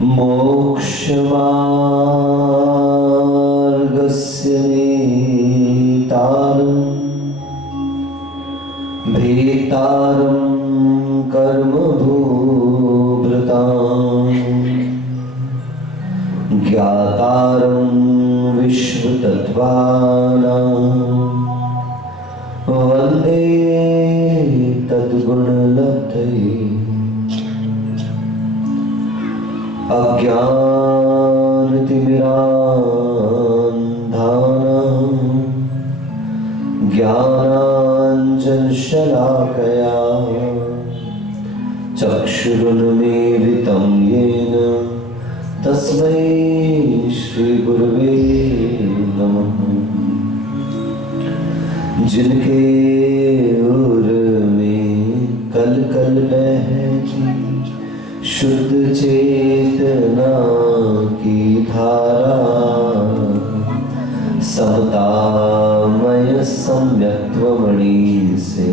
मोक्षमार्गस्य नेतारं भेतारं कर्मभूभृतां ज्ञातारं विश्वतत्त्वानां वन्दे तद्गुणलब्धये। अज्ञानतिमिरान्धानां ज्ञानाञ्जनशलाकया चक्षुरुन्मीलितं येन तस्मै श्रीगुरवे नमः। जिनके उर में कल कल बहती शुद्ध चेतना की धारा, समतामय सम्यक्त्वमणि से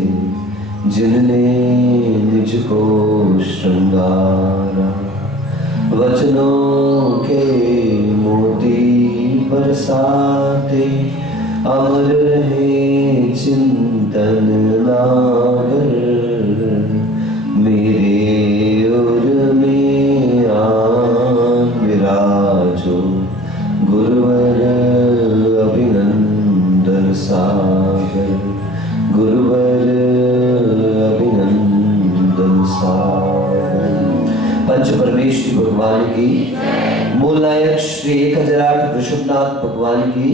जिनने निज को श्रृंगारा, वचनों के मोती बरसाते अमर रहे चिंतन नागर। मेरे उर में आन विराजो गुरुवर अभिनंदन सागर, गुरुवर अभिनंदन सागर। पंच परमेश्वरी भगवान की, मूल नायक श्री 1008 ऋषभनाथ भगवान की,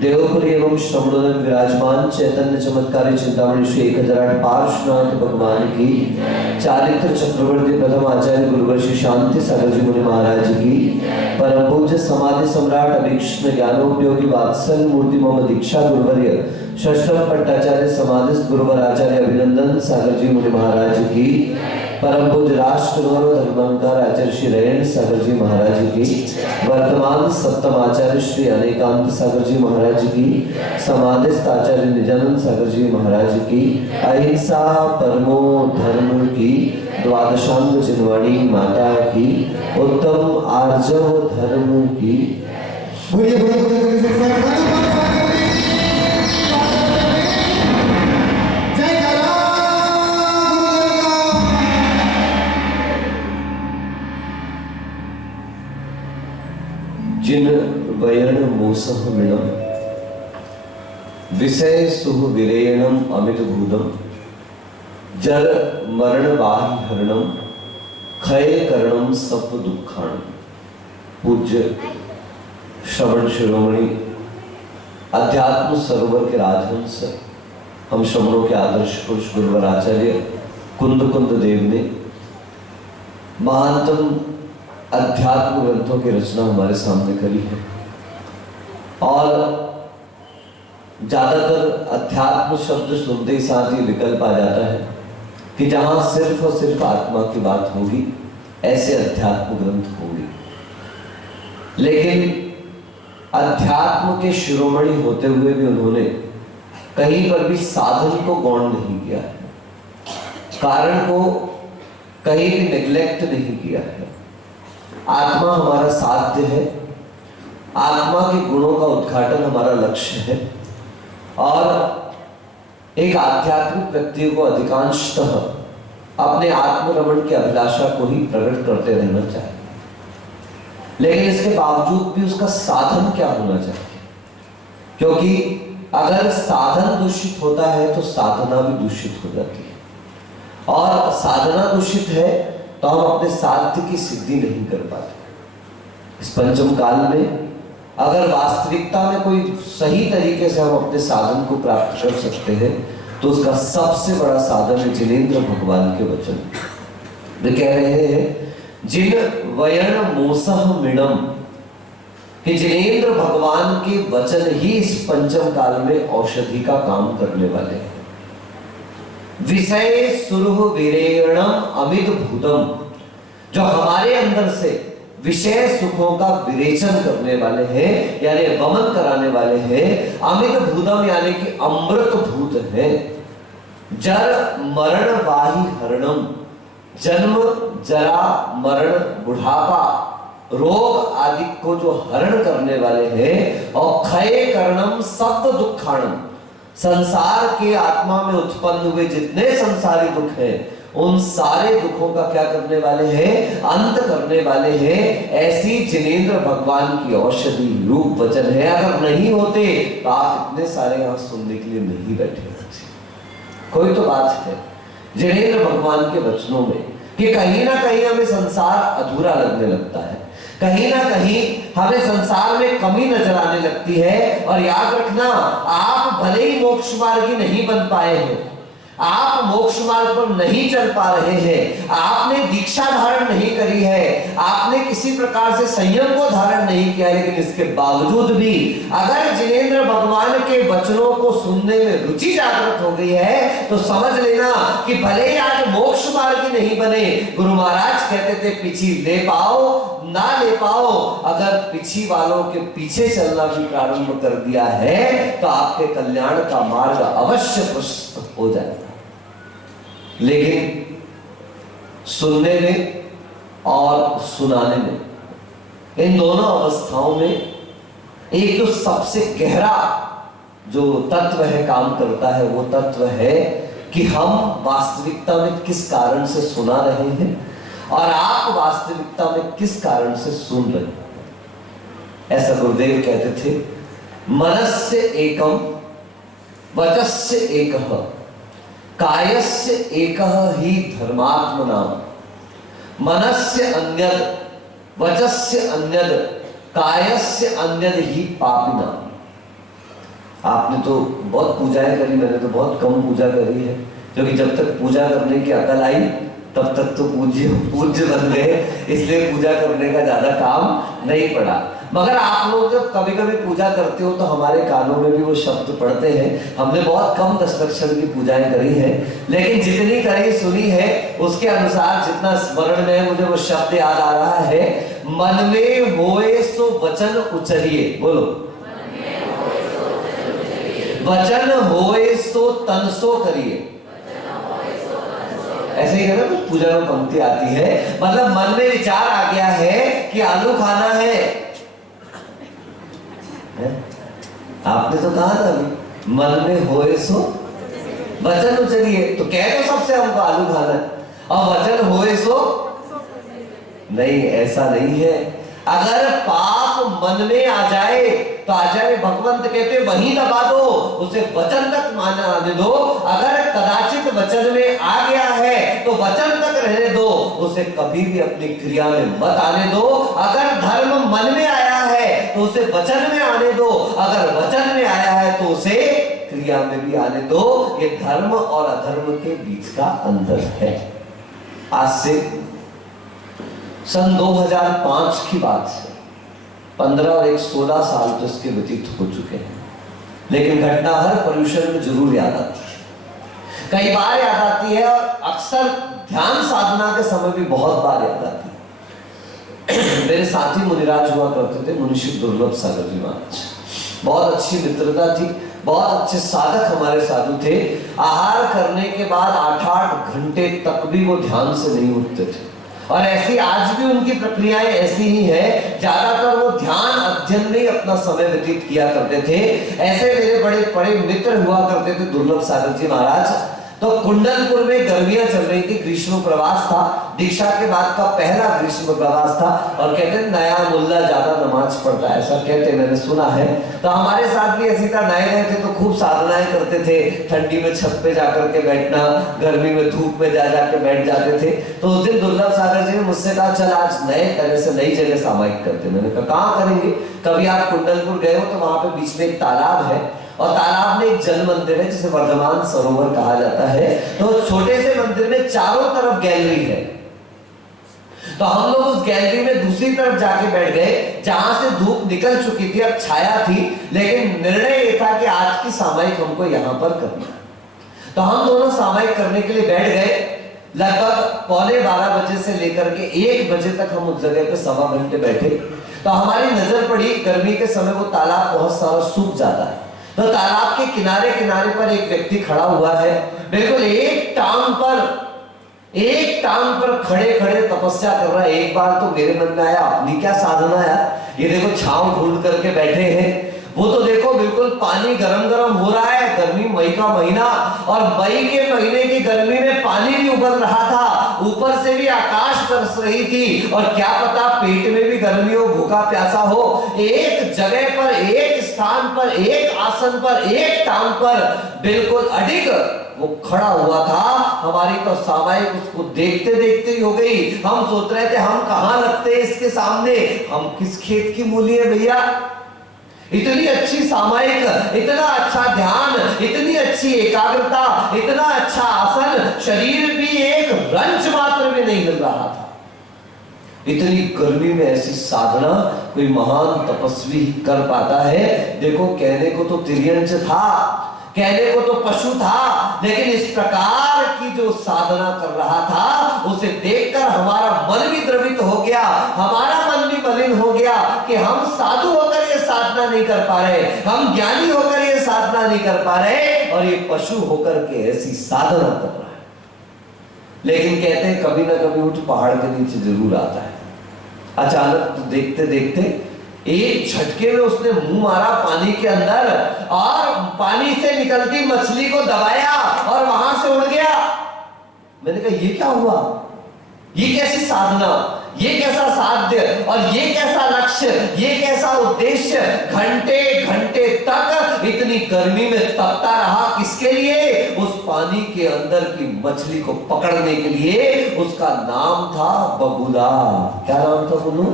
देवपुरी एवं श्रवणोदन विराजमान चैतन्य चमत्कारी चिंतामणि श्री 1008 पार्श्वनाथ भगवान की, चारित्र चक्रवर्ती प्रथम आचार्य गुरुवर श्री शांति सागर जी मुनि महाराज की, परम पूज्य समाधि सम्राट अभीक्ष्ण ज्ञानोपयोगी वात्सल मूर्ति मोहम्मद दीक्षा गुरुवर्य षष्ठम पट्टाचार्य समाधिस्थ गुरुवर आचार्य अभिनंदन सागर जी मुनि महाराज की, परम पूज्य राष्ट्र गौरव धर्मांकार आचार्य श्री रेण सागर जी महाराज की, वर्तमान सप्तम आचार्य श्री अनेकांत सागर जी महाराज की, समाधिस्थ आचार्य निजानंद सागर जी महाराज की, अहिंसा परमो धर्म की द्वादशांग जिनवाणी माता की, उत्तम आर्जव धर्म की। जिन वयन मोसह मिणम विषय सुह विरेणम अमित भूतम जर मरण वाहि हरणम क्षय करणम सब दुखाणम। पूज्य श्रवण शिरोमणि अध्यात्म सरोवर के राजहंस हम श्रवणों के आदर्श पुरुष गुरुवर आचार्य कुंद कुंद देव ने महानतम अध्यात्म ग्रंथों की रचना हमारे सामने करी है, और ज्यादातर अध्यात्म शब्द सुनते ही साथ ही विकल्प आ जाता है कि जहां सिर्फ और सिर्फ आत्मा की बात होगी ऐसे अध्यात्म ग्रंथ होंगे। लेकिन अध्यात्म के शिरोमणि होते हुए भी उन्होंने कहीं पर भी साधन को गौण नहीं किया है, कारण को कहीं भी नेग्लेक्ट नहीं किया है। आत्मा हमारा साध्य है, आत्मा के गुणों का उद्घाटन हमारा लक्ष्य है, और एक आध्यात्मिक व्यक्ति को अधिकांशतः अपने आत्मरमण की अभिलाषा को ही प्रकट करते रहना चाहिए। लेकिन इसके बावजूद भी उसका साधन क्या होना चाहिए, क्योंकि अगर साधन दूषित होता है तो साधना भी दूषित हो जाती है, और साधना दूषित है तो हम अपने साध्य की सिद्धि नहीं कर पाते। इस पंचम काल में अगर वास्तविकता में कोई सही तरीके से हम अपने साधन को प्राप्त कर सकते हैं तो उसका सबसे बड़ा साधन है जिनेंद्र भगवान के वचन। वे कह रहे हैं जिन वयन मोसह मिणम, कि जिनेंद्र भगवान के वचन ही इस पंचम काल में औषधि का काम करने वाले हैं। विषय सुरुह विरेणम अमित भूतम, जो हमारे अंदर से विषय सुखों का विरेचन करने वाले हैं, यानी वमन कराने वाले हैं। अमित भूतम यानी कि अमृत भूत है। जर मरण वाही हरणम, जन्म, जरा, मरण, बुढ़ापा, रोग आदि को जो हरण करने वाले हैं, और क्षय करणम शब्द दुखाणम, संसार के आत्मा में उत्पन्न हुए जितने संसारी दुख हैं उन सारे दुखों का क्या करने वाले हैं, अंत करने वाले हैं। ऐसी जिनेंद्र भगवान की औषधि रूप वचन है। अगर नहीं होते तो आप इतने सारे यहां सुनने के लिए नहीं बैठे होते। कोई तो बात है जिनेंद्र भगवान के वचनों में कि कहीं ना कहीं हमें संसार अधूरा लगने लगता है, कहीं ना कहीं हमें संसार में कमी नजर आने लगती है। और याद रखना, आप भले ही मोक्ष मार्गी नहीं बन पाए हैं, आप मोक्ष मार्ग पर नहीं चल पा रहे हैं, आपने दीक्षा धारण नहीं करी है, आपने किसी प्रकार से संयम को धारण नहीं किया, लेकिन इसके बावजूद भी अगर जिनेंद्र भगवान के वचनों को सुनने में रुचि जागृत हो गई है तो समझ लेना कि भले ही आज मोक्ष मार्गी नहीं बने, गुरु महाराज कहते थे पीछे ले पाओ ना ले पाओ, अगर पीछे वालों के पीछे चलना भी प्रारंभ कर दिया है तो आपके कल्याण का मार्ग अवश्य प्रशस्त हो जाएगा। लेकिन सुनने में और सुनाने में, इन दोनों अवस्थाओं में एक जो सबसे गहरा जो तत्व है काम करता है, वो तत्व है कि हम वास्तविकता में किस कारण से सुना रहे हैं और आप वास्तविकता में किस कारण से सुन रहे हैं। ऐसा गुरुदेव कहते थे, मनस्य एकम वचस्य एकः कायस्य एकः ही धर्मात्मनाम, मनस्य अन्यद वचस्य अन्यद कायस्य अन्यद ही पापिनाम। आपने तो बहुत पूजाएं करी, मैंने तो बहुत कम पूजा करी है, क्योंकि जब तक पूजा करने की अकल आई तब तक तो पूज्य बन गए, इसलिए पूजा करने का ज्यादा काम नहीं पड़ा। मगर आप लोग जब कभी कभी पूजा करते हो तो हमारे कानों में भी वो शब्द पढ़ते हैं। हमने बहुत कम दशलक्षण की पूजाएं करी है, लेकिन जितनी करी सुनी है उसके अनुसार जितना स्मरण में है मुझे वो शब्द याद आ रहा है, मन में होए सो वचन उचरिए। बोलो, वचन होए सो तन सो करिए। ऐसे ही है ना, कुछ पूजा में पंक्ति आती है, मतलब मन में विचार आ गया है कि आलू खाना है, आपने तो कहा था अभी, मन में होए सो वचन उचरिए, तो कह तो सबसे हमको आलू खाना है, और वचन होए सो नहीं, ऐसा नहीं है। अगर पाप मन में आ जाए तो आचार्य भगवंत कहते वहीं दबा दो, उसे वचन तक माना आने दो। अगर कदाचित वचन में आ गया है तो वचन तक रहने दो, उसे कभी भी अपनी क्रिया में मत आने दो। अगर धर्म मन में आया है तो उसे वचन में आने दो, अगर वचन में आया है तो उसे क्रिया में भी आने दो। ये धर्म और अधर्म के बीच का अंतर है। आज से सन 2005 की बात है, 15 और 1 16 साल तो इसके व्यतीत हो चुके हैं, लेकिन घटना हर पर्यूषण में जरूर याद आती है, कई बार याद आती है, और अक्सर ध्यान साधना के समय भी बहुत बार याद आती है। मेरे साथी मुनिराज हुआ करते थे, मुनिषी दुर्लभ सागर जी महाराज, बहुत अच्छी मित्रता थी, बहुत अच्छे साधक हमारे साधु थे। आहार करने के बाद 8-8 घंटे तक भी वो ध्यान से नहीं उठते थे, और ऐसी आज भी उनकी प्रक्रियाएं ऐसी ही है, ज्यादातर वो ध्यान अध्ययन में अपना समय व्यतीत किया करते थे। ऐसे मेरे बड़े बड़े मित्र हुआ करते थे दुर्लभ सागर जी महाराज। तो कुंडलपुर में गर्मियां चल रही थी, ग्रीष्म प्रवास था, दीक्षा के बाद का पहला ग्रीष्म प्रवास था, और कहते नया मुल्ला ज्यादा नमाज पढ़ता है, ऐसा कहते मैंने सुना है। तो हमारे साथ भी ऐसी था, नए नए थे तो खूब साधनाएं करते थे, ठंडी में छत पे जाकर के बैठना, गर्मी में धूप में जा जाके बैठ जाते थे। तो उस दिन दुर्लभ सागर जी ने मुझसे कहा चल आज नए तरह से नई जगह सामायिक करते। मैंने कहा कहाँ करेंगे? कभी आप कुंडलपुर गए हो तो वहां पे बीच में एक तालाब है, और तालाब में एक जल मंदिर है जिसे वर्धमान सरोवर कहा जाता है। तो छोटे से मंदिर में चारों तरफ गैलरी है, तो हम लोग उस गैलरी में दूसरी तरफ जाके बैठ गए जहां से धूप निकल चुकी थी, अब छाया थी, लेकिन निर्णय ये था कि आज की सामायिक हमको यहां पर करना। तो हम दोनों सामायिक करने के लिए बैठ गए। लगभग 11:15 बजे से लेकर के 1 बजे तक हम उस जगह पे 1.25 घंटे बैठे। तो हमारी नजर पड़ी, गर्मी के समय वो तालाब बहुत सारा सूख जाता है, तो तालाब के किनारे किनारे पर एक व्यक्ति खड़ा हुआ है, बिल्कुल एक टांग पर एक टांग पर खड़े खड़े तपस्या कर रहा है। एक बार तो मेरे मन में आया, अपनी क्या साधना यार, ये देखो छांव ढूंढ करके बैठे हैं, वो तो देखो बिल्कुल पानी गरम गरम हो रहा है, गर्मी मई का महीना, और मई के महीने की गर्मी में पानी भी उबल रहा था, ऊपर से भी आकाश बरस रही थी, और क्या पता पेट में भी गर्मी हो, भूखा प्यासा हो। एक जगह पर, एक स्थान पर, एक आसन पर, एक टांग पर बिल्कुल अडिग वो खड़ा हुआ था। हमारी तो सामायिक उसको देखते देखते ही हो गई। हम सोच रहे थे हम कहां लगते इसके सामने, हम किस खेत की मूली है भैया। इतनी अच्छी सामायिक, इतना अच्छा ध्यान, इतनी अच्छी एकाग्रता, इतना अच्छा आसन, शरीर भी एक रंच मात्र में नहीं मिल रहा था। इतनी गर्मी में ऐसी साधना कोई महान तपस्वी कर पाता है। देखो कहने को तो तिर्यंच था, कहने को तो पशु था, लेकिन इस प्रकार की जो साधना कर रहा था उसे देखकर हमारा मन भी द्रवित हो गया, हमारा मन भी मलिन हो गया कि हम साधु होकर ये साधना नहीं कर पा रहे, हम ज्ञानी होकर ये साधना नहीं कर पा रहे, और ये पशु होकर के ऐसी साधना कर रहा है। लेकिन कहते हैं कभी ना कभी उठ पहाड़ के नीचे जरूर आता है। अचानक देखते देखते एक झटके में उसने मुंह मारा पानी के अंदर, और पानी से निकलती मछली को दबाया और वहां से उड़ गया। मैंने कहा ये क्या हुआ, ये कैसी साधना, ये कैसा साध्य, और ये कैसा लक्ष्य, ये कैसा उद्देश्य। घंटे घंटे तक इतनी गर्मी में तपता रहा, किसके लिए, उस पानी के अंदर की मछली को पकड़ने के लिए। उसका नाम था बगुला। क्या नाम था बोलो?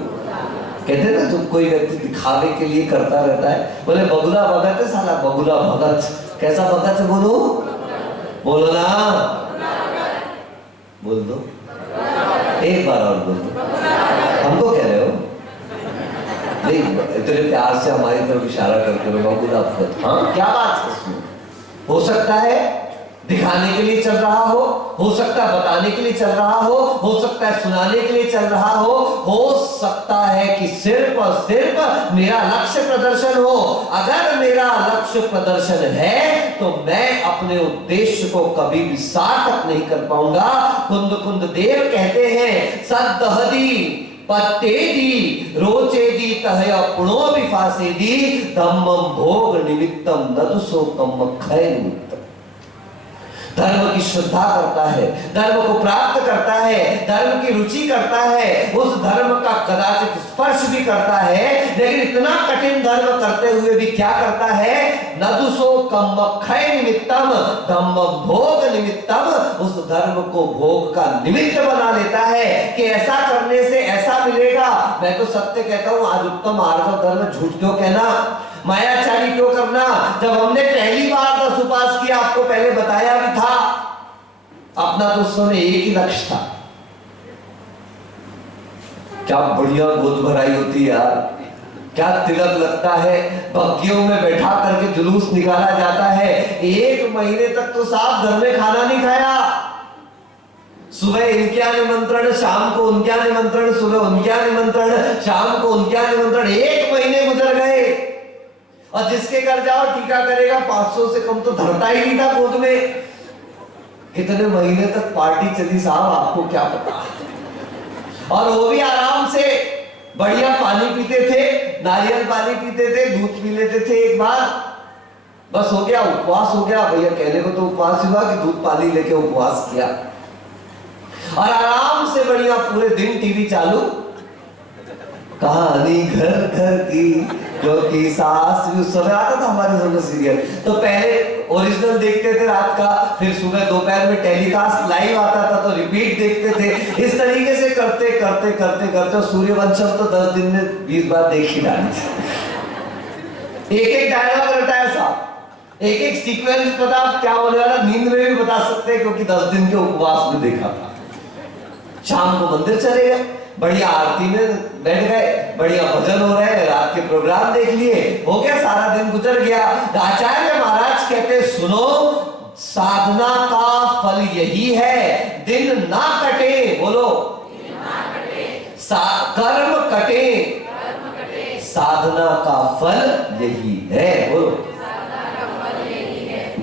कहते ना जब कोई व्यक्ति दिखावे के लिए करता रहता है, बोले बगुला भगत है साला, बगुला भगत। कैसा भगत है बोलो, बोलो ना, बोल दो एक बार और बोल दो। हमको कह रहे हो नहीं, इतने प्यार से हमारी तरफ इशारा करते हो बगुला भगत। हाँ क्या बात है इसमें, हो सकता है दिखाने के लिए चल रहा हो सकता है बताने के लिए चल रहा हो सकता है सुनाने के लिए चल रहा हो सकता है कि सिर्फ और सिर्फ मेरा लक्ष्य प्रदर्शन हो। अगर मेरा लक्ष्य प्रदर्शन है तो मैं अपने उद्देश्य को कभी भी सार्थक नहीं कर पाऊंगा। कुंद कुंद देव कहते हैं सद्दहदी पत्तेदी रोचेदी तहय पुणो विफासेदी धम्मं भोग निमित्तम नदुसो कम खय निमित्तम। धर्म की श्रद्धा करता है, धर्म को प्राप्त करता है, धर्म की रुचि करता है, उस धर्म का कदाचित स्पर्श भी करता है, लेकिन इतना कठिन धर्म करते हुए भी क्या करता है, नदुसो कम्मखय निमित्तम धम्म भोग निमित्तम, उस धर्म को भोग का निमित्त बना लेता है कि ऐसा करने से ऐसा मिलेगा। मैं तो सत्य कहता हूं, आज उत्तम आर्जव धर्म झूठ क्यों कहना, मायाचारी क्यों करना। जब हमने पहली बार 10 उपास किया, आपको पहले बताया भी था, अपना तो उस समय एक ही लक्ष्य था। क्या बढ़िया गोद भराई होती है यार, क्या तिलक लगता है, बग्गियों में बैठा करके जुलूस निकाला जाता है। 1 महीने तक तो साहब घर में खाना नहीं खाया, सुबह इनके निमंत्रण, शाम को उनके निमंत्रण, सुबह उनके निमंत्रण, शाम को उनके निमंत्रण। 1 महीने गुजर गए, और जिसके घर जाओ टीका करेगा 500 से कम तो धरता ही नहीं था गोद में। कितने महीने तक पार्टी चली साहब, आपको क्या पता। और वो भी आराम से बढ़िया पानी पीते थे, नारियल पानी पीते थे, दूध पी लेते थे एक बार, बस हो गया, उपवास हो गया। भैया कहने को तो उपवास हुआ कि दूध पानी लेके उपवास किया, और आराम से बढ़िया पूरे दिन टीवी चालू, कहानी घर घर की जो कि सास भी। उस समय आता था हमारे समय सीरियल, तो पहले ओरिजिनल देखते थे रात का, फिर सुबह दोपहर में टेलीकास्ट लाइव आता था तो रिपीट देखते थे। इस तरीके से करते करते करते करते सूर्यवंशम तो 10 दिन में 20 बार देख ही डाली। एक एक डायलॉग रटाया साहब, एक एक सीक्वेंस पता क्या होने वाला, नींद में भी बता सकते हैं, क्योंकि 10 दिन के उपवास में देखा था। शाम को मंदिर चले गए, बढ़िया आरती में बैठ गए, बढ़िया भजन हो रहे हैं, रात के प्रोग्राम देख लिए, हो गया, सारा दिन गुजर गया। आचार्य महाराज कहते सुनो, साधना का फल यही है, दिन ना कटे, बोलो कर्म कटे, साधना का फल यही है, बोलो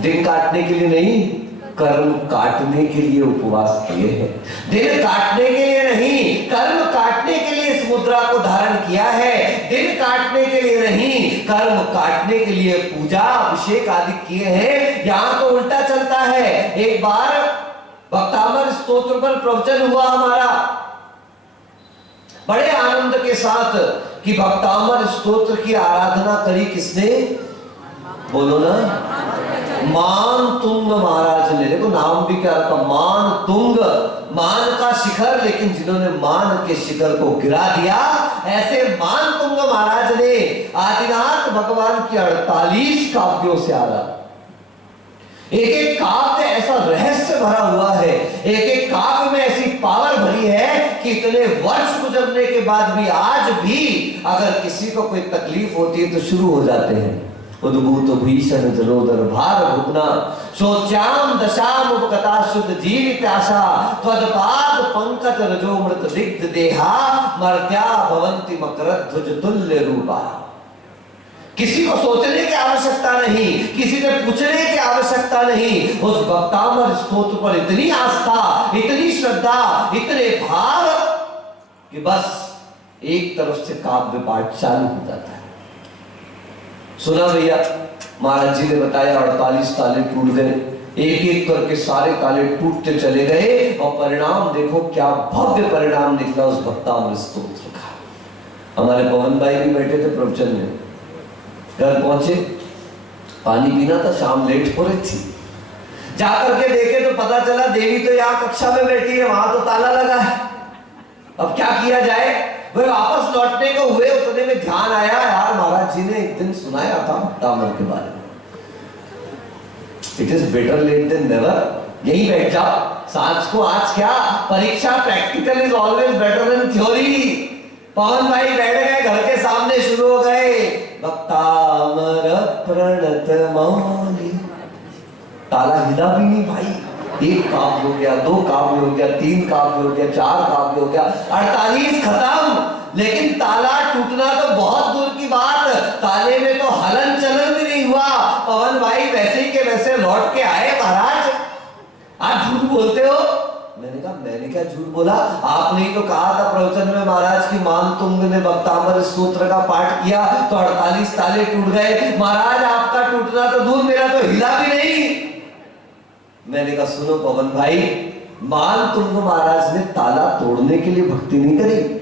दिन काटने के लिए नहीं, कर्म काटने के लिए उपवास किए हैं, दिन काटने के लिए नहीं, कर्म काटने के लिए इस मुद्रा को धारण किया है, दिन काटने के लिए नहीं, कर्म काटने के लिए पूजा अभिषेक आदि किए हैं। यहां तो उल्टा चलता है। एक बार भक्तामर स्तोत्र पर प्रवचन हुआ हमारा बड़े आनंद के साथ कि भक्तामर स्तोत्र की आराधना करी किसने? बोलो ना, मान तुंग महाराज ने। देखो नाम भी क्या रखा, मान तुंग, मान का शिखर, लेकिन जिन्होंने मान के शिखर को गिरा दिया, ऐसे मान तुंग महाराज ने आदिनाथ भगवान की 48 काव्यों से आराधना। एक एक काव्य ऐसा रहस्य भरा हुआ है, एक एक काव्य में ऐसी पावर भरी है कि इतने वर्ष गुजरने के बाद भी आज भी अगर किसी को कोई तकलीफ होती है तो शुरू हो जाते हैं, उद्भूत भीषण जलोदर भार भुगना शोच्याम दशाम उपकथा शुद्ध जीवित आशा त्वदपाद पंकज रजोमृत दिग्ध देहा मर्त्या भवंति मकरध्वज तुल्य रूपा। किसी को सोचने की आवश्यकता नहीं, किसी से पूछने की आवश्यकता नहीं, उस भक्तामर स्तोत्र पर इतनी आस्था, इतनी श्रद्धा, इतने भाव कि बस एक तरफ से काव्य पाठ चालू हो जाता है। सुना भैया, महाराज जी ने बताया 48 ताले टूट गए, एक एक करके सारे ताले टूटते चले गए और परिणाम देखो क्या भव्य परिणाम निकला उस भक्तामृत स्तोत्र का। हमारे पवन भाई भी बैठे थे प्रवचन में, घर पहुंचे, पानी पीना था, शाम लेट हो रही थी, जाकर के देखे तो पता चला देवी तो यहाँ कक्षा में बैठी है, वहां तो ताला लगा है। अब क्या किया जाए? वे वापस लौटने को हुए, उतने में ध्यान आया, यार महाराज जी ने एक दिन सुनाया था भक्तामर के बारे में, it is better late than never. यही बैठ जाओ, सांझ को आज क्या परीक्षा, practical is always better than theory. Pawan भाई बैठ गए, घर के सामने शुरू हो गए, भक्तामर प्रणत मौली, ताला हिला भी नहीं भाई, एक काव्य हो गया, 2 काव्य हो गया, 3 काव्य हो गया, 4 काव्य हो गया, 48 खत्म। लेकिन ताला टूटना तो बहुत दूर की बात, ताले में तो हलन चलन भी नहीं हुआ। पवन भाई वैसे ही के वैसे लौट के आए, महाराज आप झूठ बोलते हो। मैंने कहा मैंने क्या झूठ बोला, आपने ही तो कहा था प्रवचन में महाराज की मान तुंग ने भक्तामर स्तोत्र का पाठ किया तो 48 ताले टूट गए। महाराज आपका टूटना तो दूर, मेरा तो हिला भी नहीं। मैंने कहा सुनो पवन भाई, मान तुंग महाराज ने ताला तोड़ने के लिए भक्ति नहीं करी।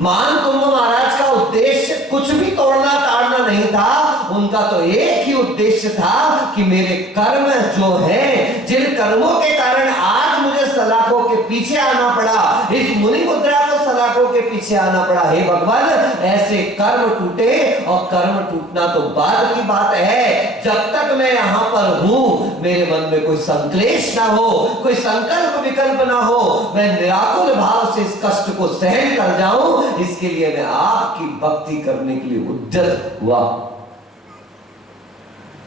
मान तुंग महाराज का उद्देश्य कुछ भी तोड़ना ताड़ना नहीं था, उनका तो एक ही उद्देश्य था कि मेरे कर्म जो हैं, जिन कर्मों के कारण आज मुझे सलाखों के पीछे आना पड़ा, इस मुनि मुद्रा को सलाखों के पीछे आना पड़ा, हे भगवान ऐसे कर्म टूटे। और कर्म टूटना तो बाद की बात है, जब तक मैं यहां पर हूं मेरे मन में कोई संक्लेश ना हो, कोई संकल्प विकल्प ना हो, मैं निराकुल भाव से इस कष्ट को सहन कर जाऊं, इसके लिए मैं आपकी भक्ति करने के लिए उद्यत हुआ।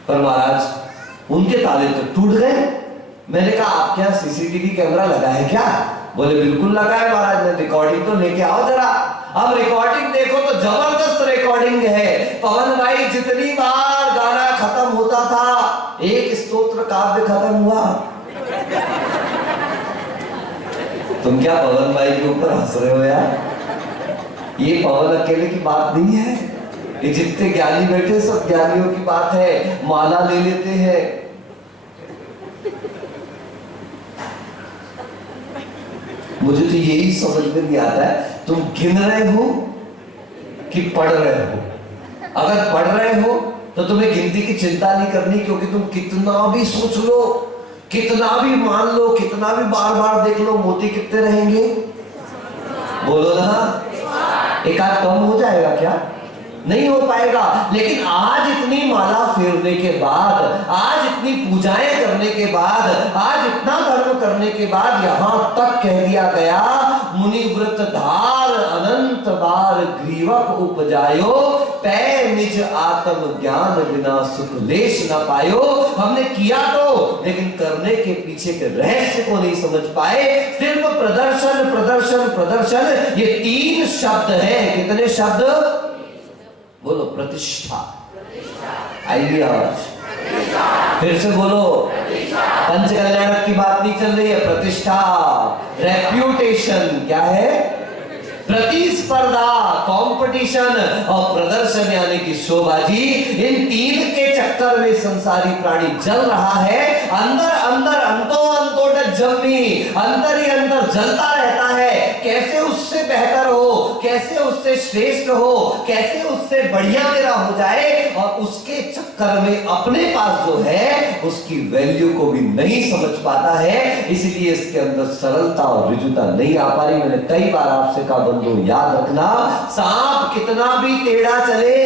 पर महाराज उनके ताले तो टूट गए। मैंने कहा आपके यहाँ सीसीटीवी कैमरा लगा है क्या? बोले बिल्कुल लगा है महाराज ने, रिकॉर्डिंग तो लेके आओ जरा। अब रिकॉर्डिंग देखो तो जबरदस्त रिकॉर्डिंग है। पवन भाई जितनी बार गाना खत्म होता था, एक स्तोत्र काव्य खत्म हुआ। तुम क्या पवन भाई के ऊपर हंस रहे हो यार? ये पवन अकेले की बात नहीं है, ये जितने ज्ञानी बैठे सब ज्ञानियों की बात है। माला ले लेते हैं, मुझे तो यही समझ में नहीं आता है, तुम गिन रहे हो कि पढ़ रहे हो? अगर पढ़ रहे हो तो तुम्हें गिनती की चिंता नहीं करनी, क्योंकि तुम कितना भी सोच लो, कितना भी मान लो, कितना भी बार बार देख लो, मोती कितने रहेंगे? बोलो ना, एक आध कम हो जाएगा क्या? नहीं हो पाएगा। लेकिन आज इतनी माला फेरने के बाद, आज इतनी पूजाएं करने के बाद, आज इतना धर्म करने के बाद यहां तक कह दिया गया, मुनि व्रत धार अनंत बार ग्रीवक उपजायो, पै निज आत्म ज्ञान बिना सुख लेश न पायो। हमने किया तो, लेकिन करने के पीछे के रहस्य को नहीं समझ पाए। सिर्फ प्रदर्शन प्रदर्शन प्रदर्शन, ये 3 शब्द हैं। कितने शब्द? बोलो प्रतिष्ठा। आइए आवाज फिर से बोलो। पंच कल्याणक की बात नहीं चल रही है, प्रतिष्ठा, रेप्यूटेशन, क्या है? प्रतिस्पर्धा, कंपटीशन और प्रदर्शन यानी कि शोबाजी। इन तीन के चक्कर में संसारी प्राणी जल रहा है। अंदर अंदर अंतो अंतोट जम्मी, अंदर ही अंदर जलता रहता है। कैसे उससे बेहतर हो, कैसे उससे श्रेष्ठ हो, कैसे उससे बढ़िया मेरा हो जाए, और उसके चक्कर में अपने पास जो है उसकी वैल्यू को भी नहीं समझ पाता है। इसलिए इसके अंदर सरलता और रिजुता नहीं आ पा रही। मैंने कई बार आपसे कहा बंधु, याद रखना, सांप कितना भी टेढ़ा चले,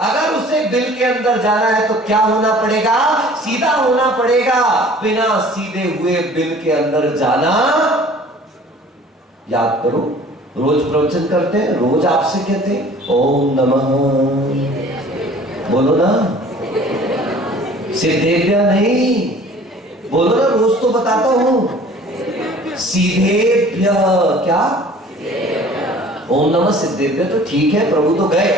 अगर उसे बिल के अंदर जाना है तो क्या होना पड़ेगा? सीधा होना पड़ेगा। बिना सीधे हुए बिल के अंदर जाना, याद करो, रोज प्रवचन करते हैं, रोज आपसे कहते हैं ओम नमः, बोलो ना, सिद्धेभ्य नहीं, बोलो ना, रोज तो बताता हूं, सीधेभ्य, क्या? ओम नमः सिद्धेभ्य तो ठीक है, प्रभु तो गए,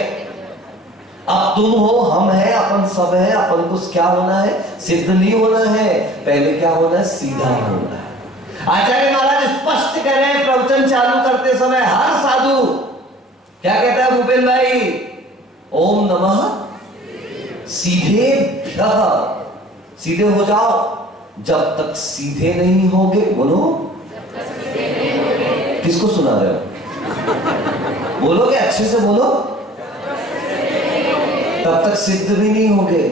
अब तुम हो, हम है, अपन सब है, अपन को क्या होना है? सिद्ध नहीं होना है, पहले क्या होना है? सीधा होना है। आचार्य महाराज स्पष्ट कह रहे हैं प्रवचन चालू करते समय, हर साधु क्या कहता है भूपेन भाई? ओम नमः सीधेभ्य, सीधे हो जाओ। जब तक सीधे नहीं होगे, बोलो, किसको सुना रहे हो? बोलोगे, अच्छे से बोलो, तब तक सिद्ध भी नहीं होगे।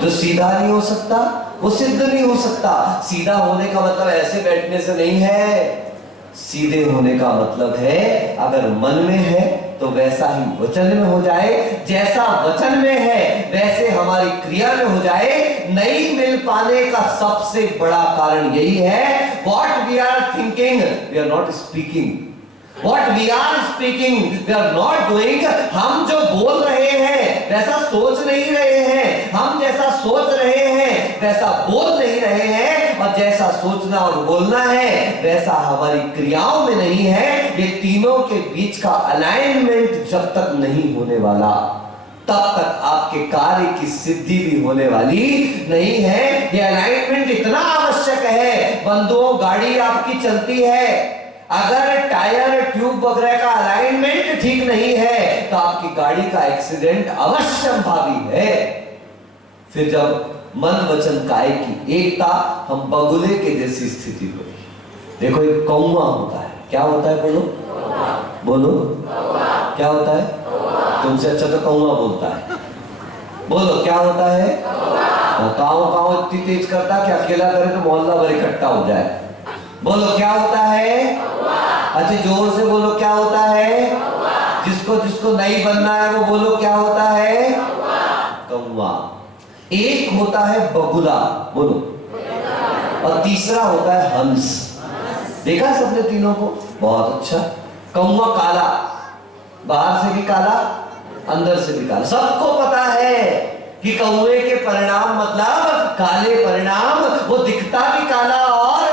जो सीधा नहीं हो सकता वो सिद्ध नहीं हो सकता। सीधा होने का मतलब ऐसे बैठने से नहीं है, सीधे होने का मतलब है अगर मन में है तो वैसा ही वचन में हो जाए, जैसा वचन में है वैसे हमारी क्रिया में हो जाए। नहीं मिल पाने का सबसे बड़ा कारण यही है, what we are thinking we are not speaking, What we are speaking, we are not doing। हम जो बोल रहे हैं वैसा सोच नहीं रहे हैं, हम जैसा सोच रहे हैं वैसा बोल नहीं रहे हैं, और जैसा सोचना और बोलना है वैसा हमारी क्रियाओं में नहीं है। ये तीनों के बीच का अलाइनमेंट जब तक नहीं होने वाला, तब तक आपके कार्य की सिद्धि भी होने वाली नहीं है। ये अलाइनमेंट इतना आवश्यक है। बंधुओं, गाड़ी आपकी चलती है, अगर टायर ट्यूब वगैरह का अलाइनमेंट ठीक नहीं है तो आपकी गाड़ी का एक्सीडेंट अवश्य भावी है। फिर जब मन वचन काय की एकता, हम बगुले के जैसी स्थिति हुई। देखो, एक कौवा होता है, क्या होता है? बोलो, बोलो, क्या होता है? तुमसे अच्छा तो कौवा बोलता है। बोलो, क्या होता है? काऊ काऊ इतनी तेज करता कि अकेला करे तो मोहल्ला भर इकट्ठा हो जाए। बोलो, क्या होता है? अच्छा, जोर से बोलो, क्या होता है? जिसको जिसको नहीं बनना है वो बोलो, क्या होता है? कौवा। एक होता है बगुला, बोलो, और तीसरा होता है हंस। देखा सबने तीनों को? बहुत अच्छा। कौवा काला, बाहर से भी काला, अंदर से भी काला। सबको पता है कि कौवे के परिणाम मतलब काले परिणाम, वो दिखता भी काला। और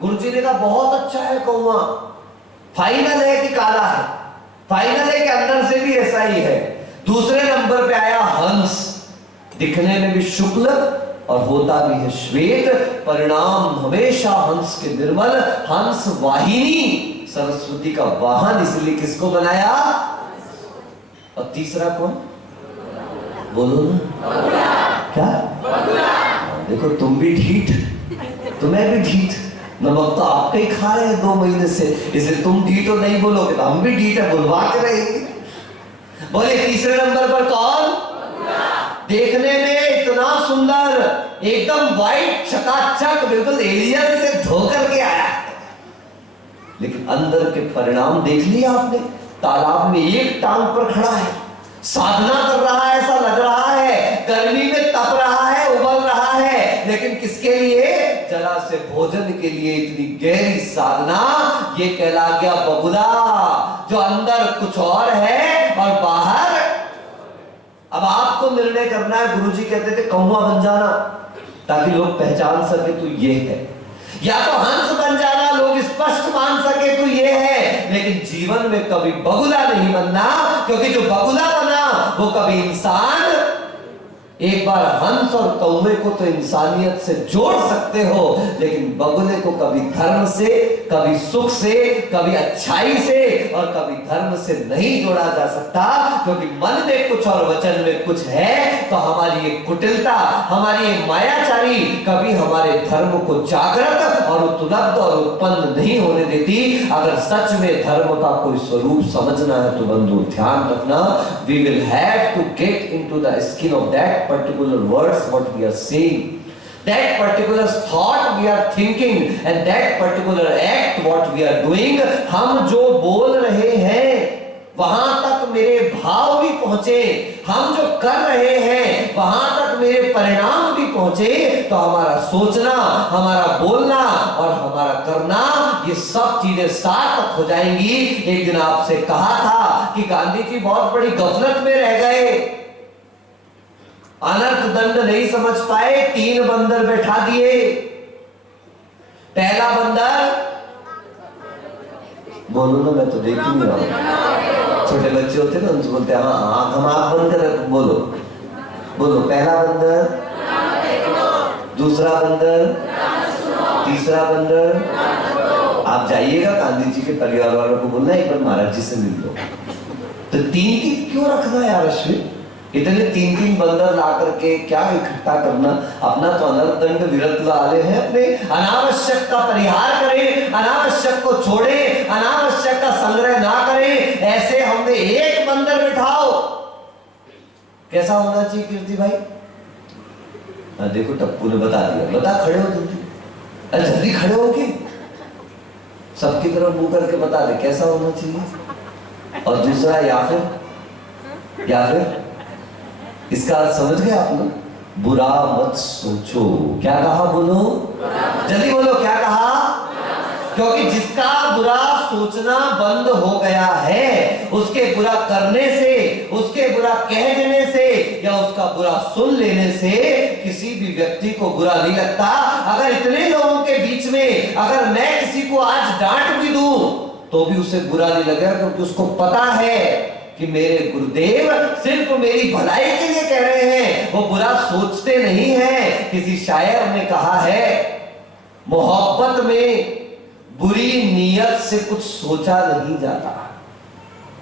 गुरुजी ने कहा बहुत अच्छा है कौवा, फाइनल है कि काला है, फाइनल है कि अंदर से भी ऐसा ही है। दूसरे नंबर पे आया हंस, दिखने में भी शुक्ल और होता भी है श्वेत। परिणाम हमेशा हंस के निर्मल। हंस वाहिनी, सरस्वती का वाहन, इसलिए किसको बनाया? और तीसरा कौन? बोलो ना, क्या? देखो, तुम भी ढीठ, तुम्हें भी ढीठ। नमक तो आपके ही खा रहे हैं 2 महीने से, इसलिए तुम ढीठ हो नहीं बोलोगे तो हम भी ढीठ है, बुलवा के रहेंगे। बोले, तीसरे नंबर पर कौन? देखने में इतना सुंदर, एकदम व्हाइट चकाचक, बिल्कुल एलियन से धोकर के आया, लेकिन अंदर के परिणाम देख लिया आपने। तालाब में एक टांग पर खड़ा है, साधना कर रहा है, ऐसा लग रहा है, गर्मी में तप रहा है, उबल रहा है, लेकिन किसके लिए? जरा से भोजन के लिए इतनी गहरी साधना। ये कहला गया बगुला, जो अंदर कुछ और है और बाहर। अब आपको निर्णय करना है। गुरुजी कहते थे कौवा बन जाना, ताकि लोग पहचान सके तो ये है, या तो हंस बन जाना, लोग स्पष्ट मान सके तो ये है। लेकिन जीवन में कभी बगुला नहीं बनना, क्योंकि जो बगुला बना वो कभी इंसान एक बार हंस और कौवे को तो इंसानियत से जोड़ सकते हो, लेकिन बगुले को कभी धर्म से, कभी सुख से, कभी अच्छाई से और कभी धर्म से नहीं जोड़ा जा सकता, क्योंकि मन में कुछ और वचन में कुछ है। तो हमारी ये कुटिलता, हमारी ये मायाचारी कभी हमारे धर्म को जागृत और उपलब्ध और उत्पन्न नहीं होने देती। अगर सच में धर्म का कोई स्वरूप समझना है तो बंधु ध्यान रखना, we will have to get into the skin of that particular words what we are saying, that particular thought we are thinking and that particular act what we are doing। हम जो बोल रहे हैं वहां तक मेरे भाव भी पहुंचे, हम जो कर रहे हैं वहां तक मेरे परिणाम भी पहुंचे, तो हमारा सोचना, हमारा बोलना और हमारा करना, ये सब चीजें सार्थक हो जाएंगी। एक दिन आपसे कहा था कि गांधी जी बहुत बड़ी गफलत में रह गए, अनर्थ दंड नहीं समझ पाए, 3 बंदर बैठा दिए। पहला बंदर, बोलो ना, मैं तो देख ही नहीं रहा। छोटे बच्चे होते ना, उनसे बोलते हैं हाँ हम आंख बंद कर, बोलो बोलो। पहला बंदर, दूसरा बंदर, तीसरा बंदर। आप जाइएगा गांधी जी के परिवार वालों को बोलना एक बार महाराज जी से मिल लो। तो 3 क्यों रखना यार अश्विन, इतने 3 बंदर ला करके क्या इकट्ठा करना। अपना तो अनर्थ दंड विरत लाले हैं, अपने अनावश्यक का परिहार करें, अनावश्यक को छोड़ें, अनावश्यक का संग्रह ना करें। ऐसे हमने एक बंदर बिठाओ। कैसा होना चाहिए कीर्ति भाई? देखो टप्पू ने बता दिया, बता, खड़े हो जल्दी, अरे जल्दी खड़े हो के सबकी तरफ मुंह करके बता दे कैसा होना चाहिए। और दूसरा, या फिर इसका अर्थ समझ गए आप लोग? बुरा मत सोचो। क्या कहा? बोलो जल्दी बोलो, क्या कहा? क्योंकि जिसका बुरा सोचना बंद हो गया है, उसके बुरा करने से, उसके बुरा कह देने से या उसका बुरा सुन लेने से किसी भी व्यक्ति को बुरा नहीं लगता। अगर इतने लोगों के बीच में अगर मैं किसी को आज डांट भी दूं तो भी उसे बुरा नहीं लगेगा, क्योंकि उसको पता है कि मेरे गुरुदेव सिर्फ मेरी भलाई के लिए कह रहे हैं, वो बुरा सोचते नहीं हैं। किसी शायर ने कहा है, मोहब्बत में बुरी नीयत से कुछ सोचा नहीं जाता,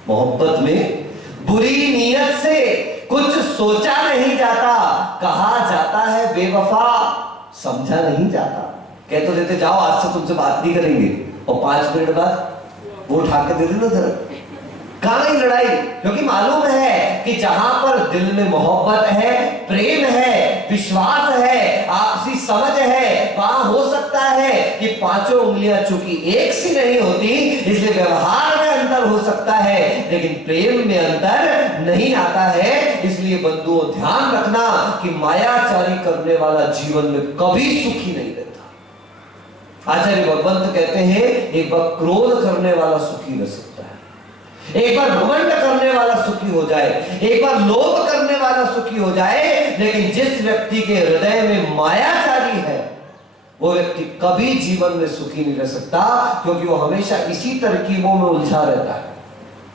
मोहब्बत में बुरी नीयत से कुछ सोचा नहीं जाता, कहा जाता है बेवफा, समझा नहीं जाता। कह तो देते जाओ आज से तुमसे बात नहीं करेंगे, और 5 मिनट बाद वो उठा के दे देना जरा, कहां गई लड़ाई? क्योंकि मालूम है कि जहां पर दिल में मोहब्बत है, प्रेम है, विश्वास है, आपसी समझ है, वहां हो सकता है कि 5 उंगलियां चूंकि एक सी नहीं होती, इसलिए व्यवहार में अंतर हो सकता है, लेकिन प्रेम में अंतर नहीं आता है। इसलिए बंधुओं ध्यान रखना कि मायाचारी करने वाला जीवन में कभी सुखी नहीं रहता। आचार्य भगवंत कहते हैं, एक बार क्रोध करने वाला सुखी रह सकता है, एक बार घमंड करने वाला सुखी हो जाए, एक बार लोभ करने वाला सुखी हो जाए, लेकिन जिस व्यक्ति के हृदय में मायाचारी है वो व्यक्ति कभी जीवन में सुखी नहीं रह सकता, क्योंकि वो हमेशा इसी तरकीबों में उलझा रहता है,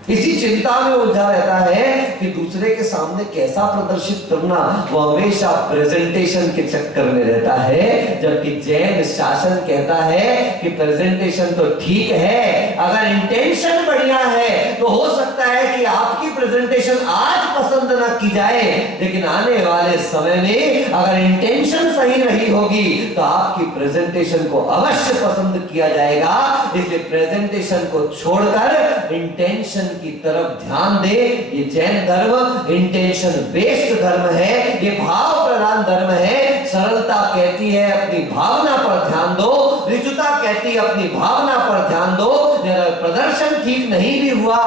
इसी चिंता में उलझा रहता है कि दूसरे के सामने कैसा प्रदर्शित करना। वो हमेशा प्रेजेंटेशन के चक्कर में रहता है, जबकि जैन शासन कहता है कि प्रेजेंटेशन तो ठीक है, अगर इंटेंशन बढ़िया है तो हो सकता है कि आपकी प्रेजेंटेशन आज पसंद ना की जाए, लेकिन आने वाले समय में अगर इंटेंशन सही रही होगी तो आपकी प्रेजेंटेशन को अवश्य पसंद किया जाएगा। इसलिए प्रेजेंटेशन को छोड़कर इंटेंशन की तरफ ध्यान दे। ये जैन धर्म इंटेंशन बेस्ड धर्म है, ये भाव प्रधान धर्म है। सरलता कहती है अपनी भावना पर ध्यान दो, ऋजुता कहती है अपनी भावना पर ध्यान दो। अगर प्रदर्शन ठीक नहीं भी हुआ,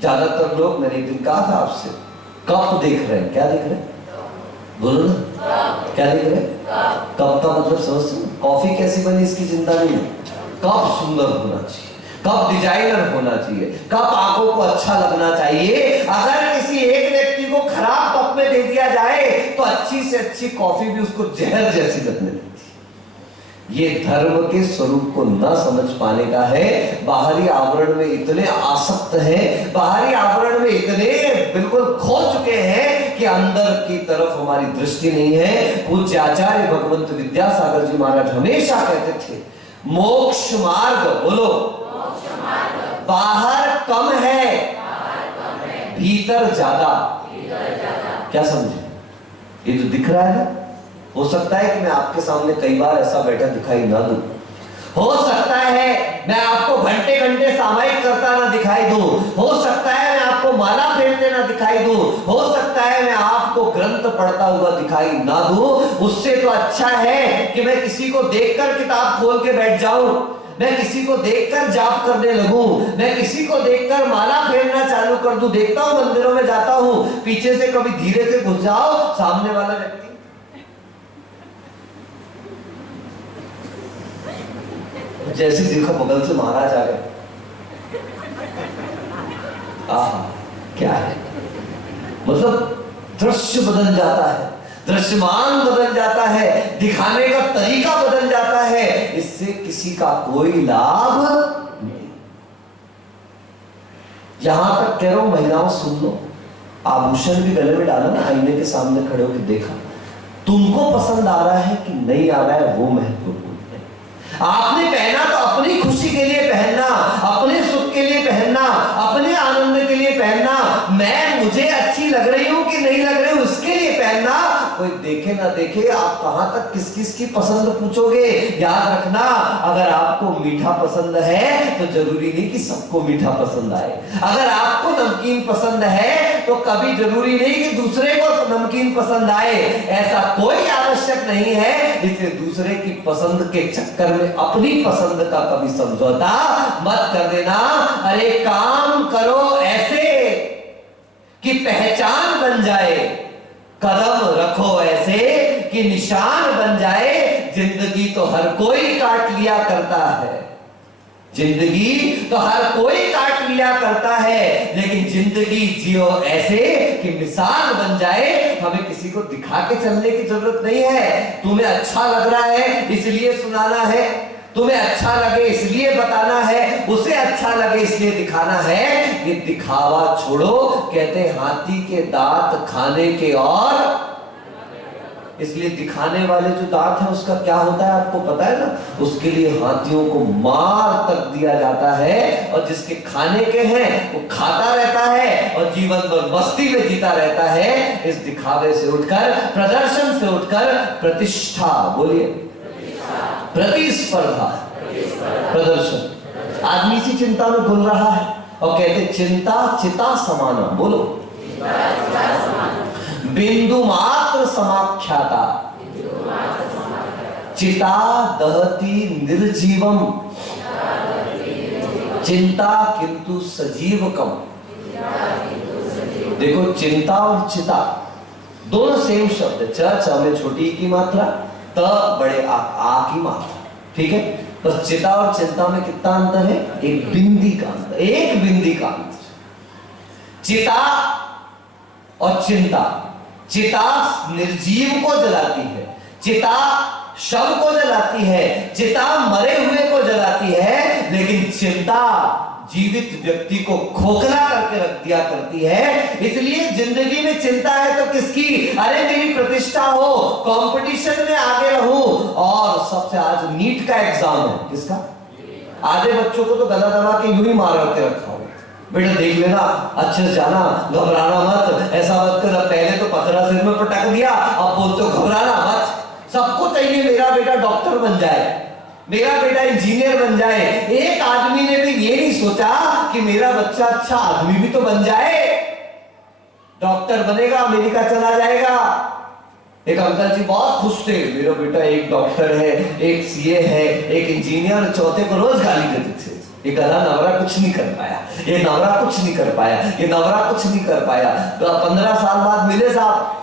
ज्यादातर लोग, मैंने एक दिन कहा था आपसे, कप देख रहे हैं। क्या देख रहे हैं? बोलो ना, क्या देख रहे हैं? कप का मतलब समझते हो? कॉफी कैसी बनी इसकी चिंता नहीं है, कप सुंदर होना चाहिए, कप डिजाइनर होना चाहिए, कप आंखों को अच्छा लगना चाहिए। अगर किसी एक व्यक्ति को खराब कप में दे दिया जाए तो अच्छी से अच्छी कॉफी भी उसको जहर जैसी लगने लगती है। ये धर्म के स्वरूप को न समझ पाने का है। बाहरी आवरण में इतने आसक्त हैं, बाहरी आवरण में इतने बिल्कुल खो चुके हैं कि अंदर की तरफ हमारी दृष्टि नहीं है। पूज्य आचार्य भगवंत विद्यासागर जी महाराज हमेशा कहते थे, मोक्ष मार्ग, बोलो बाहर कम है, भीतर ज्यादा। क्या समझे? ये जो दिख रहा है ना, हो सकता है कि मैं आपके सामने कई बार ऐसा बैठा दिखाई ना दूं, हो सकता है मैं आपको घंटे घंटे सामायिक करता ना दिखाई दूं, हो सकता है मैं आपको माला फेरते ना दिखाई दूं, हो सकता है मैं आपको ग्रंथ पढ़ता हुआ दिखाई ना दूं। उससे तो अच्छा है कि मैं किसी को देखकर किताब खोल के बैठ जाऊं, मैं किसी को देखकर जाप करने लगूं, मैं किसी को देखकर माला फेरना चालू कर दूं। देखता हूं मंदिरों में जाता हूं, पीछे से कभी धीरे से घुस जाओ, सामने वाला व्यक्ति जैसे देखो बगल से महाराज आ गए, आहा क्या है, मतलब दृश्य बदल जाता है, दृश्यमान बदल जाता है, दिखाने का तरीका बदल जाता है। इससे किसी का कोई लाभ नहीं। यहां तक कह रहा हूं, महिलाओं सुन लो, आभूषण भी गले में डाला ना, आईने के सामने खड़े होकर देखा, तुमको पसंद आ रहा है कि नहीं आ रहा है वो महत्वपूर्ण। आपने पहना तो अपनी खुशी के लिए पहनना, अपने सुख के लिए पहनना, अपने आनंद के लिए पहनना। मैं मुझे अच्छी लग रही हूं कि नहीं लग रही हूं उसके लिए पहनना। कोई देखे ना देखे, आप कहां तक किस किस की पसंद पूछोगे। याद रखना, अगर आपको मीठा पसंद है तो जरूरी नहीं कि सबको मीठा पसंद आए। अगर आपको नमकीन पसंद है तो कभी जरूरी नहीं कि दूसरे को नमकीन पसंद आए। ऐसा कोई आवश्यक नहीं है। इसलिए दूसरे की पसंद के चक्कर में अपनी पसंद का कभी समझौता मत कर देना। अरे काम करो ऐसे कि पहचान बन जाए, कदम रखो ऐसे कि निशान बन जाए। जिंदगी तो हर कोई काट लिया करता है, जिंदगी तो हर कोई काट लिया करता है, लेकिन जिंदगी जियो ऐसे कि मिसाल बन जाए। हमें किसी को दिखा के चलने की जरूरत नहीं है। तुम्हें अच्छा लग रहा है इसलिए सुनाना है, तुम्हें अच्छा लगे इसलिए बताना है, उसे अच्छा लगे इसलिए दिखाना है। ये दिखावा छोड़ो। कहते हाथी के दांत खाने के और, इसलिए दिखाने वाले जो दांत है उसका क्या होता है आपको पता है ना, उसके लिए हाथियों को मार तक दिया जाता है। और जिसके खाने के हैं वो खाता रहता है और जीवन भर मस्ती में जीता रहता है। इस दिखावे से उठकर, प्रदर्शन से उठकर प्रतिष्ठा, बोलिए प्रतिस्पर्धा, प्रदर्शन। आदमी इसी चिंता में घुल रहा है और कहते चिंता चिता समाना, बोलो बिंदु मात्र समाख्याता, चिता दहती निर्जीवम, चिंता किंतु सजीवकम। देखो चिंता और चिता दोनों सेम शब्द है। च में छोटी की मात्रा, त बड़े आ की मात्रा, ठीक है। बस चिता और चिंता में कितना अंतर है? एक बिंदी का अंतर, एक बिंदी का अंतर। चिता और चिंता, चिता निर्जीव को जलाती है, चिता शव को जलाती है, चिता मरे हुए को जलाती है, लेकिन चिंता जीवित व्यक्ति को खोखला करके रख दिया करती है। इसलिए जिंदगी में चिंता है तो किसकी? अरे मेरी प्रतिष्ठा हो, कंपटीशन में आगे रहूं। और सबसे आज नीट का एग्जाम है, किसका? आधे बच्चों को तो गला दबा के यूं ही मार के रखा हो, बेटा देख लेना, अच्छे से जाना, घबराना मत, ऐसा मत कर। पहले तो पथरा सिर में पटक दिया, अब बोलते हो घबराना मत। सबको चाहिए मेरा बेटा डॉक्टर बन जाए, मेरा बेटा इंजीनियर बन जाए। एक आदमी ने भी ये नहीं सोचा कि मेरा बच्चा अच्छा आदमी भी तो बन जाए, डॉक्टर बनेगा, अमेरिका चला जाएगा। एक अंकल जी बहुत खुश थे, मेरा बेटा एक डॉक्टर है, एक सीए है, एक इंजीनियर, चौथे को रोज गाली देते थे। ये गला नवरा कुछ नहीं कर पाया, ये नवरा कुछ नहीं कर पाया, ये नवरा कुछ नहीं कर पाया। तो 15 साल बाद मिले साहब,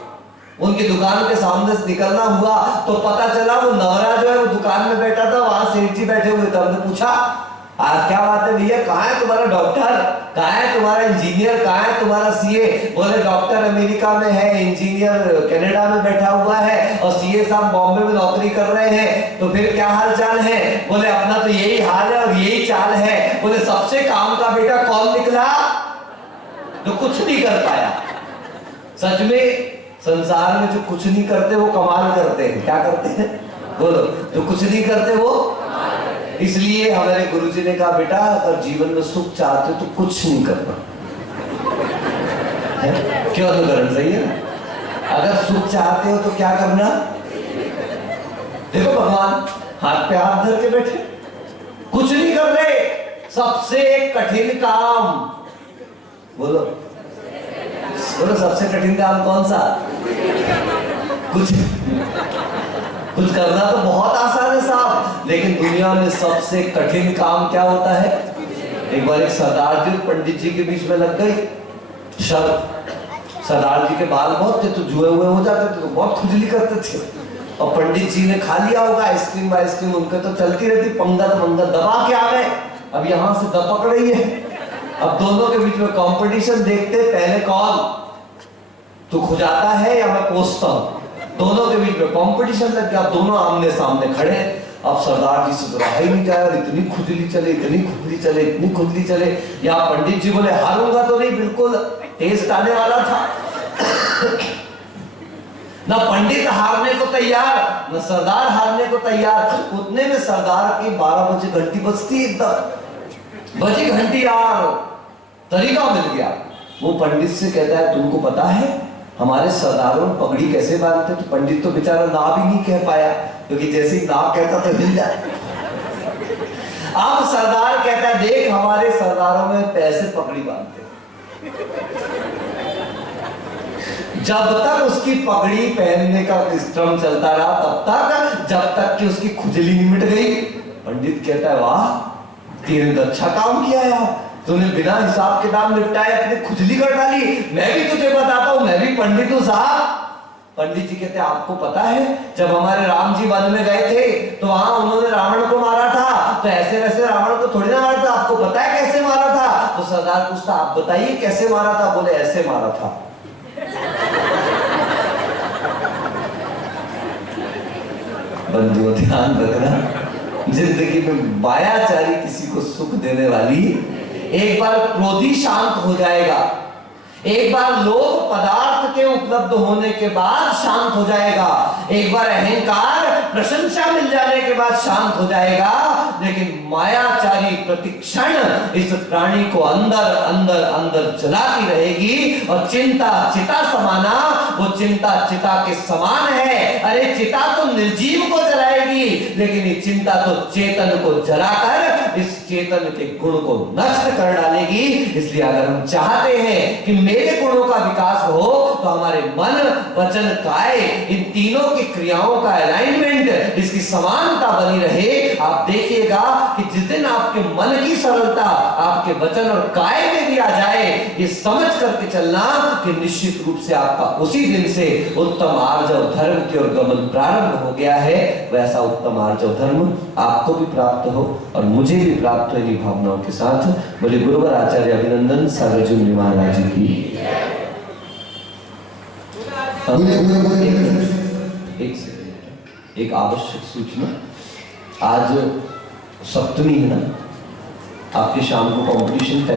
उनकी दुकान के सामने से निकलना हुआ तो पता चला वो नवरा जो है वो दुकान में बैठा था, वहां सेठ जी बैठे हुए थे। हमने पूछा आज क्या बात है भैया, कहाँ है तुम्हारा डॉक्टर, कहाँ है तुम्हारा इंजीनियर, कहाँ है तुम्हारा सीए? बोले डॉक्टर अमेरिका में है, इंजीनियर कनाडा में बैठा हुआ है और सीए साहब बॉम्बे में नौकरी कर रहे हैं। तो फिर क्या हाल चाल है? बोले अपना तो यही हाल है और यही चाल है। बोले सबसे काम का बेटा कौन निकला? जो कुछ नहीं कर पाया। सच में संसार में जो कुछ नहीं करते वो कमाल करते हैं। क्या करते हैं? बोलो। जो कुछ नहीं करते वो, इसलिए हमारे गुरुजी ने कहा, बेटा अगर जीवन में सुख चाहते हो तो कुछ नहीं करना। क्यों? अनुकरण सही है ना। अगर सुख चाहते हो तो क्या करना? देखो भगवान हाथ पे हाथ धर के बैठे, कुछ नहीं कर रहे। सबसे कठिन काम, बोलो बोलो, सबसे कठिन काम कौन सा? कुछ करना तो बहुत आसान है साहब, लेकिन दुनिया में सबसे कठिन काम क्या होता है? एक बार एक सरदार जी पंडित जी के बीच में लग गई शर्त। सरदार जी के बाल बहुत थे तो जुए हुए हो जाते थे, तो बहुत खुजली करते थे। और पंडित जी ने खा लिया होगा आइसक्रीम वाइसक्रीम, उनके तो चलती रहती पंगत मंगत, दबा के आ गए। अब यहां से दबक रही है। अब दोनों के बीच में कंपटीशन देखते, पहले कौन तू खुजाता है या मैं पोसता हूं। दोनों के बीच में कंपटीशन लग गया, दोनों आमने सामने खड़े। अब सरदार जी से तो रहा ही नहीं जाए, इतनी खुजली चले, इतनी खुजली चले, इतनी खुजली चले। यहाँ पंडित जी बोले हारूंगा तो नहीं, बिल्कुल टेस्ट आने वाला था। ना पंडित हारने को तैयार, ना सरदार हारने को तैयार। उतने में सरदार की 12 बजे घंटी बजती, एकदम बजी घंटी यार, तरीका मिल गया। वो पंडित से कहता है, तुमको पता है हमारे सरदारों पगड़ी कैसे बांधते? तो पंडित तो बेचारा ना भी नहीं कह पाया, क्योंकि जैसे ही ना कहता तो हिल जाए। अब सरदार कहता है, देख हमारे सरदारों में पैसे पगड़ी बांधते। जब तक उसकी पगड़ी पहनने का क्रम चलता रहा, तब तक, जब तक कि उसकी खुजली नहीं मिट गई। पंडित कहता है, वाह तेरे तो अच्छा काम किया यार, तूने बिना हिसाब किताब निपटाए अपनी खुजली कर डाली। मैं भी तुझे बताता हूं, मैं भी पंडित हूं साहब। पंडित जी कहते हैं, आपको पता है जब हमारे राम जी वन में गए थे तो वहां उन्होंने रावण को मारा था, तो ऐसे वैसे रावण को थोड़ी ना मारा था, आपको पता है कैसे मारा था? तो सरदार पूछता, आप बताइए कैसे मारा था? बोले ऐसे मारा था। बंधुओं ध्यान रखना, जिंदगी में मायाचारी किसी को सुख देने वाली, एक बार क्रोधी शांत हो जाएगा, एक बार लोभ पदार्थ के उपलब्ध होने के बाद शांत हो जाएगा, एक बार अहंकार प्रशंसा मिल जाने के बाद शांत हो जाएगा, लेकिन मायाचारी प्रतिक्षण इस प्राणी को अंदर अंदर अंदर जलाती रहेगी। और चिंता चिता समाना, वो चिंता चिता के समान है। अरे चिता तो निर्जीव को जलाएगी, लेकिन ये चिंता तो चेतन को जलाकर इस चेतन के गुण को नष्ट कर डालेगी। इसलिए अगर हम चाहते हैं कि मेरे गुणों का विकास हो, तो हमारे मन वचन काय इन तीनों की क्रियाओं का अलाइनमेंट, इसकी समानता बनी रहे। आप देखिएगा कि जिस दिन आपके मन की सरलता आपके वचन और काय में भी आ जाए, ये समझ करके चलना कि निश्चित रूप से आपका उसी दिन से उत्तम आर्जव धर्म की ओर गमन प्रारंभ हो गया है। वैसा उत्तम आर्जव धर्म आपको भी प्राप्त हो और मुझे भी प्राप्त हो, इन्हीं भावनाओं के साथ बोले गुरुवर आचार्य अभिनंदन सागर जी महाराज की। एक आवश्यक सूचना, आज सप्तमी है ना, आपके शाम को कंपटीशन